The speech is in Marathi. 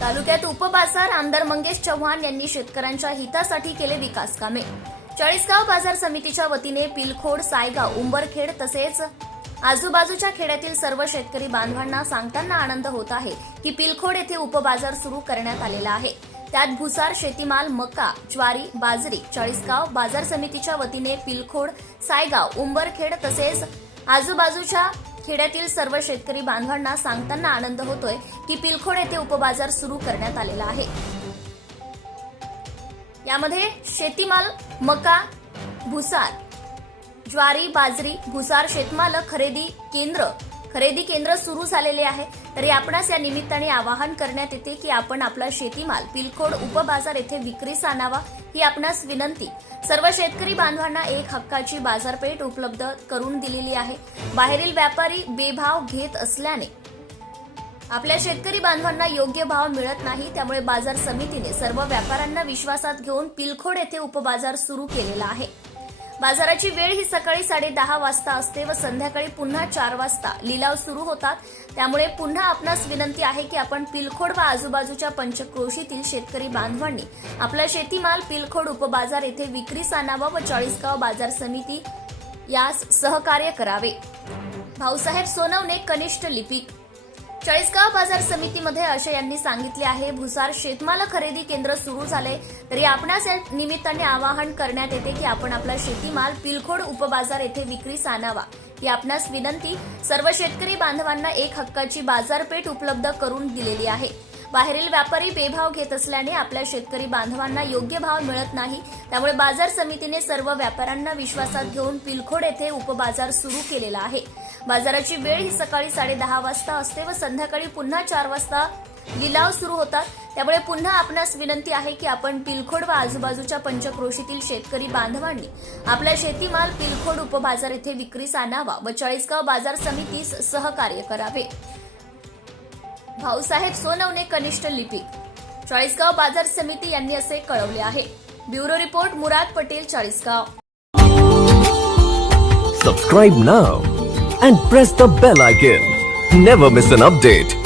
तालुक्यात उपबाजार आमदार मंगेश चव्हाण यांनी शेतकऱ्यांच्या हितासाठी केले विकास कामे. चाळीसगाव बाजार समितीच्या वतीने पिलखोड सायगाव उंबरखेड तसेच आजूबाजूच्या खेड्यातील सर्व शेतकरी बांधवांना सांगताना आनंद होत आहे की पिलखोड येथे उपबाजार सुरू करण्यात आलेला आहे. त्यात भुसार शेतीमाल मका ज्वारी बाजरी चाळीसगाव बाजार समितीच्या वतीने पिलखोड सायगाव उंबरखेड तसेच आजूबाजूच्या खेड्यातील सर्व शेतकरी बांधवांना सांगताना आनंद होतोय की पिलखोड येथे उपबाजार सुरू करण्यात आलेला आहे. यामध्ये शेतीमाल मका भुसार ज्वारी बाजरी भुसार शेतमाल खरेदी केंद्र खरेदी केंद्र सुरू झालेले आहे. तरी आपणास या निमित्ताने आवाहन करण्यात येते की आपण आपला शेतीमाल पिलखोड उपबाजार येथे विक्रीस आणावा ही आपणास विनंती. सर्व शेतकरी बांधवांना एक हक्काची बाजारपेठ उपलब्ध करून दिलेली आहे. बाहेरील व्यापारी बेभाव घेत असल्याने आपल्या शेतकरी बांधवांना योग्य भाव मिळत नाही. त्यामुळे बाजार समितीने सर्व व्यापाऱ्यांना विश्वासात घेऊन पिलखोड येथे उपबाजार सुरू केलेला आहे. बाजाराची वेळ ही सकाळी साडे दहा वाजता असते व संध्याकाळी पुन्हा चार वाजता लिलाव सुरू होतात. त्यामुळे पुन्हा आपणास विनंती आहे की आपण पिलखोड व आजूबाजूच्या पंचक्रोशीतील शेतकरी बांधवांनी आपला शेतीमाल पिलखोड उपबाजार येथे विक्रीस आणावा व चाळीसगाव बाजार समिती यास सहकार्य करावे. भाऊसाहेब सोनवणे कनिष्ठ लिपिक चाळीसगाव बाजार समितीमध्ये असे यांनी सांगितले आहे भुसार शेतमाल खरेदी केंद्र सुरू झाले तरी आपणास या निमित्ताने आवाहन करण्यात येते की आपण आपला शेतीमाल पिलखोड उपबाजार येथे विक्रीस आणावा ही आपणास विनंती सर्व शेतकरी बांधवांना एक हक्काची बाजारपेठ उपलब्ध करून दिलेली आहे. बाहेरील व्यापारी बेभाव घेत असल्याने आपल्या शेतकरी बांधवांना योग्य भाव मिळत नाही. त्यामुळे बाजार समितीने सर्व व्यापाऱ्यांना विश्वासात घेऊन पिलखोड येथे उपबाजार सुरू केलेला आहे. बाजाराची वेळ ही सकाळी साडेदहा वाजता असते व संध्याकाळी पुन्हा चार वाजता लिलाव सुरू होतात. त्यामुळे पुन्हा आपणास विनंती आहे की आपण पिलखोड व आजूबाजूच्या पंचक्रोशीतील शेतकरी बांधवांनी आपला शेतीमाल पिलखोड उपबाजार येथे विक्रीस आणावा व चाळीसगाव बाजार समितीस सहकार्य करावे. भाऊसाहेब सोनवणे कनिष्ठ लिपिक चाळीसगाव बाजार समिती यांनी असे कळवले आहे. Bureau report Murad Patel Chalisgaon. Subscribe now and press the bell icon never miss an update